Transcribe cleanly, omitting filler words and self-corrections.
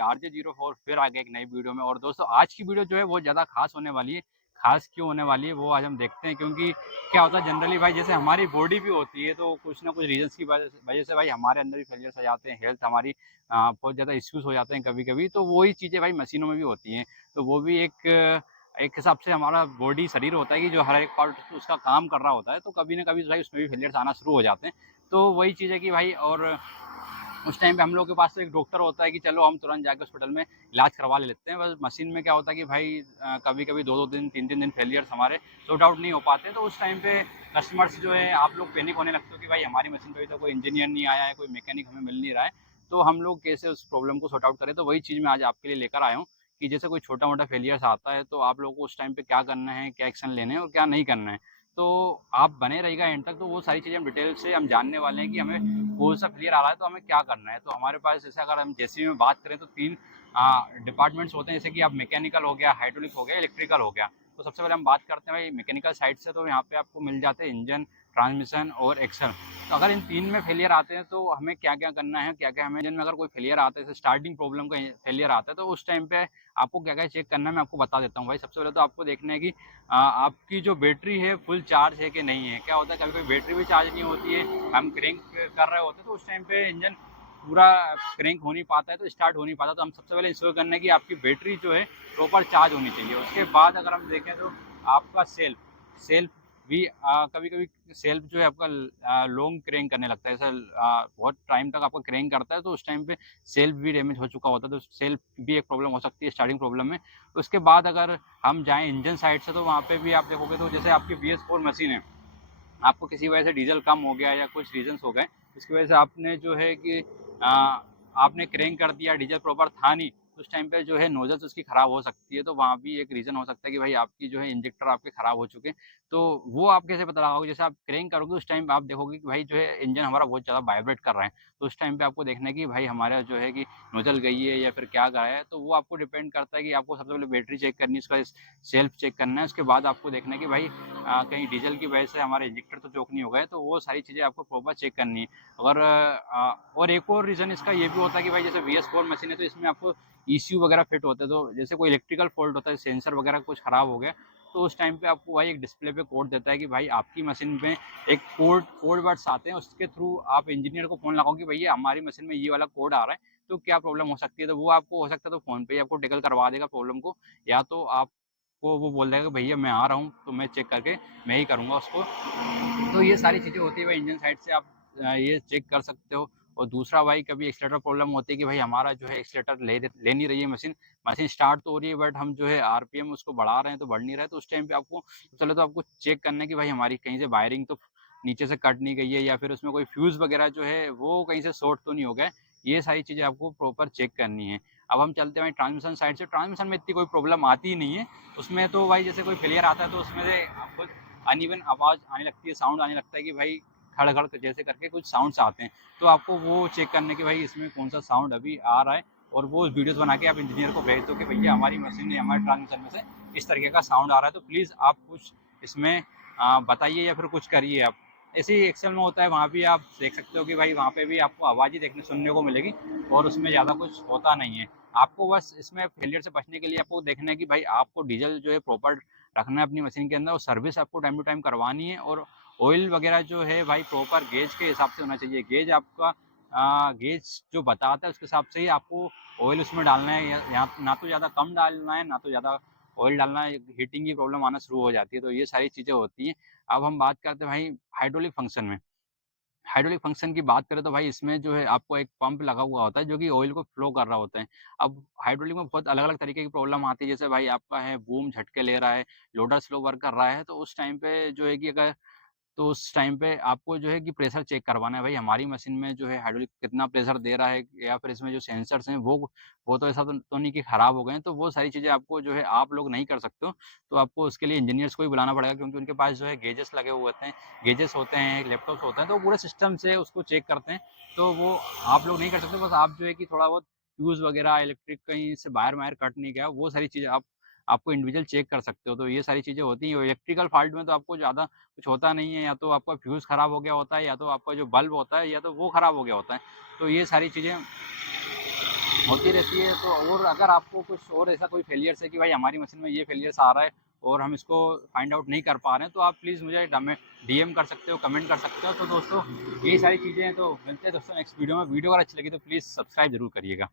RJ04 फिर आ गया एक नई वीडियो में। और दोस्तों आज की वीडियो जो है बहुत ज़्यादा खास होने वाली है। खास क्यों होने वाली है वो आज हम देखते हैं, क्योंकि क्या होता है जनरली भाई जैसे हमारी बॉडी भी होती है तो कुछ ना कुछ रीजंस की वजह से भाई हमारे अंदर भी फेलियर्स आ जाते हैं, हेल्थ हमारी बहुत ज़्यादा इश्यूज हो जाते हैं कभी कभी। तो वही चीज़ें भाई मशीनों में भी होती हैं। तो वो भी एक हिसाब से हमारा बॉडी शरीर होता है कि जो हर एक पार्ट उसका काम कर रहा होता है, तो कभी ना कभी भाई उसमें भी फेलियर्स आना शुरू हो जाते हैं। तो वही चीज़ है कि भाई, और उस टाइम पे हम लोग के पास तो एक डॉक्टर होता है कि चलो हम तुरंत जाके हॉस्पिटल में इलाज करवा लेते हैं। बस मशीन में क्या होता है कि भाई कभी कभी 2-2 दिन 3-3 दिन फेलियर्स हमारे सॉर्ट आउट नहीं हो पाते हैं। तो उस टाइम पे कस्टमर्स जो है आप लोग पैनिक होने लगते हो कि भाई हमारी मशीन पे तो कोई इंजीनियर नहीं आया है, कोई मैकेनिक हमें मिल नहीं रहा है, तो हम लोग कैसे उस प्रॉब्लम को सॉर्ट आउट करें। तो वही चीज़ मैं आज आपके लिए लेकर आया हूँ कि जैसे कोई छोटा मोटा फेलियर्स आता है तो आप लोगों को उस टाइम पे क्या करना है, क्या एक्शन लेने हैं और क्या नहीं करना है। तो आप बने रहिएगा एंड तक, तो वो सारी चीज़ें हम डिटेल से हम जानने वाले हैं कि हमें कौन सा फेलियर आ रहा है तो हमें क्या करना है। तो हमारे पास जैसे अगर हम जेसीबी में बात करें तो 3 डिपार्टमेंट्स होते हैं, जैसे कि आप मैकेनिकल हो गया, हाइड्रोलिक हो गया, इलेक्ट्रिकल हो गया। तो सबसे पहले हम बात करते हैं भाई मैकेनिकल साइड से। तो यहाँ पे आपको मिल जाते हैं इंजन, ट्रांसमिशन और एक्सल। तो अगर इन 3 में फेलियर आते हैं तो हमें क्या-क्या करना है, क्या-क्या हमें, इंजन में अगर कोई फेलियर आता है, जैसे स्टार्टिंग प्रॉब्लम का फेलियर आता है, तो उस टाइम पे आपको क्या-क्या चेक करना है मैं आपको बता देता हूँ भाई। सबसे पहले तो आपको देखना है कि आपकी जो बैटरी है फुल चार्ज है कि नहीं है। क्या होता है कभी-कभी बैटरी भी चार्ज नहीं होती है, हम क्रैंक कर रहे होते हैं तो उस टाइम पे इंजन पूरा क्रैंक हो नहीं पाता है, तो स्टार्ट हो नहीं पाता। तो हम सबसे पहले इंश्योर करना है कि आपकी बैटरी जो है प्रॉपर चार्ज होनी चाहिए। उसके बाद अगर हम देखें तो आपका सेल्फ सेल्फ भी कभी-कभी सेल्फ जो है आपका लॉन्ग क्रैंक करने लगता है। ऐसा बहुत टाइम तक आपका क्रैंक करता है तो उस टाइम पे सेल्फ भी डैमेज हो चुका होता है, तो सेल्फ भी एक प्रॉब्लम हो सकती है स्टार्टिंग प्रॉब्लम में। उसके बाद अगर हम जाएँ इंजन साइड से तो वहाँ पे भी आप देखोगे तो जैसे आपकी BS4 मशीन है, आपको किसी वजह से डीजल कम हो गया या कुछ रीजंस हो गए, इसकी वजह से आपने जो है कि आपने क्रैंक कर दिया, डीजल प्रॉपर था नहीं, तो उस टाइम पे जो है नोजल्स उसकी ख़राब हो सकती है। तो वहाँ भी एक रीज़न हो सकता है कि भाई आपकी जो है इंजेक्टर आपके ख़राब हो चुके हैं। तो वो आप कैसे पता लगाओगे, जैसे आप क्रैंक करोगे उस टाइम आप देखोगे कि भाई जो है इंजन हमारा बहुत ज़्यादा वाइब्रेट कर रहा है। तो उस टाइम पे आपको देखना है कि भाई हमारा जो है कि नोजल गई है या फिर क्या गया है। तो वो आपको डिपेंड करता है कि आपको सबसे पहले बैटरी चेक करनी है, उसका सेल्फ चेक करना है। उसके बाद आपको देखना है कि भाई कहीं डीजल की वजह से हमारे इंजेक्टर तो चोक नहीं हो गए। तो वो सारी चीज़ें आपको प्रॉपर चेक करनी है। और एक और रीज़न इसका ये भी होता है कि भाई जैसे BS4 मशीन है तो इसमें आपको ECU वगैरह फिट होते हैं। तो जैसे कोई इलेक्ट्रिकल फॉल्ट होता है, सेंसर वगैरह कुछ ख़राब हो गया, तो उस टाइम पे आपको भाई एक डिस्प्ले पे कोड देता है कि भाई आपकी मशीन में एक कोड वर्ड्स आते हैं, उसके थ्रू आप इंजीनियर को फ़ोन लगाओ कि भैया हमारी मशीन में ये वाला कोड आ रहा है, तो क्या प्रॉब्लम हो सकती है। तो वो आपको हो सकता है तो फ़ोन पे ही आपको टैकल करवा देगा प्रॉब्लम को, या तो आपको वो बोल देगा भैया मैं आ रहा हूँ तो मैं चेक करके मैं ही करूँगा उसको। तो ये सारी चीज़ें होती है भाई इंजन साइड से आप ये चेक कर सकते हो। और दूसरा भाई कभी एक्सीलेटर प्रॉब्लम होती है कि भाई हमारा जो है एक्सीलेटर ले नहीं रही है मशीन, मशीन स्टार्ट तो हो रही है बट हम जो है आरपीएम उसको बढ़ा रहे हैं तो बढ़ नहीं रहा है। तो उस टाइम पे आपको चलो तो आपको चेक करना है कि भाई हमारी कहीं से वायरिंग तो नीचे से कट नहीं गई है, या फिर उसमें कोई फ्यूज़ वगैरह जो है वो कहीं से शॉर्ट तो नहीं हो गया। ये सारी चीज़ें आपको प्रॉपर चेक करनी है। अब हम चलते हैं भाई ट्रांसमिशन साइड से। ट्रांसमिशन में इतनी कोई प्रॉब्लम आती ही नहीं है। उसमें तो भाई जैसे कोई फेलियर आता है तो उसमें से आपको अनइवन आवाज़ आने लगती है, साउंड आने लगता है कि भाई खड़-खड़ जैसे करके कुछ साउंड्स आते हैं। तो आपको वो चेक करना है कि भाई इसमें कौन-सा साउंड अभी आ रहा है, और वो वीडियोज़ बना के आप इंजीनियर को भेज दो कि भैया हमारी मशीन में, हमारे ट्रांसमिशन में से इस तरीके का साउंड आ रहा है, तो प्लीज़ आप कुछ इसमें बताइए या फिर कुछ करिए आप। ऐसे ही एक्सेल में होता है, वहाँ भी आप देख सकते हो कि भाई वहाँ पे भी आपको आवाज़ ही देखने सुनने को मिलेगी और उसमें ज़्यादा कुछ होता नहीं है। आपको बस इसमें फेलियर से बचने के लिए आपको देखना है कि भाई आपको डीज़ल जो है प्रॉपर रखना है अपनी मशीन के अंदर, और सर्विस आपको टाइम टू टाइम करवानी है। और ऑयल वगैरह जो है भाई प्रॉपर गेज के हिसाब से होना चाहिए। गेज आपका गेज जो बताता है उसके हिसाब से ही आपको ऑयल उसमें डालना है, या ना तो ज़्यादा कम डालना है ना तो ज़्यादा ऑयल डालना है, हीटिंग की प्रॉब्लम आना शुरू हो जाती है। तो ये सारी चीज़ें होती हैं। अब हम बात करते हैं भाई हाइड्रोलिक फंक्शन में। हाइड्रोलिक फंक्शन की बात करें तो भाई इसमें जो है आपको एक पंप लगा हुआ होता है जो कि ऑयल को फ्लो कर रहा होता है। अब हाइड्रोलिक में बहुत अलग-अलग तरीके की प्रॉब्लम आती है, जैसे भाई आपका है बूम झटके ले रहा है, लोडर स्लो वर्क कर रहा है, तो उस टाइम पे जो है कि अगर, तो उस टाइम पे आपको जो है कि प्रेशर चेक करवाना है भाई हमारी मशीन में जो है हाइड्रोलिक कितना प्रेशर दे रहा है, या फिर इसमें जो सेंसर्स हैं वो तो ऐसा तो नहीं कि खराब हो गए हैं। तो वो सारी चीज़ें आपको जो है आप लोग नहीं कर सकते हो, तो आपको उसके लिए इंजीनियर्स को ही बुलाना पड़ेगा, क्योंकि उनके पास जो है गेजेस लगे हुए होते हैं, गेजेस होते हैं, लैपटॉप्स होते हैं, तो पूरे सिस्टम से उसको चेक करते हैं। तो वो आप लोग नहीं कर सकते, बस आप जो है कि थोड़ा बहुत फ्यूज़ वगैरह इलेक्ट्रिक कहीं से वायर कट नहीं गया, वो सारी चीज़ें आपको इंडिविजुअल चेक कर सकते हो। तो ये सारी चीज़ें होती हैं। और इलेक्ट्रिकल फॉल्ट में तो आपको ज़्यादा कुछ होता नहीं है, या तो आपका फ्यूज़ खराब हो गया होता है, या तो आपका जो बल्ब होता है, या तो वो खराब हो गया होता है। तो ये सारी चीज़ें होती रहती है। तो और अगर आपको कुछ और ऐसा कोई फेलियर्स है कि भाई हमारी मशीन में ये फेलियर्स आ रहा है और हम इसको फाइंड आउट नहीं कर पा रहे हैं, तो आप प्लीज़ मुझे डीएम कर सकते हो, कमेंट कर सकते हो। तो दोस्तों यही सारी चीज़ें हैं। तो मिलते हैं दोस्तों नेक्स्ट वीडियो में। वीडियो अगर अच्छी लगी तो प्लीज़ सब्सक्राइब जरूर करिएगा।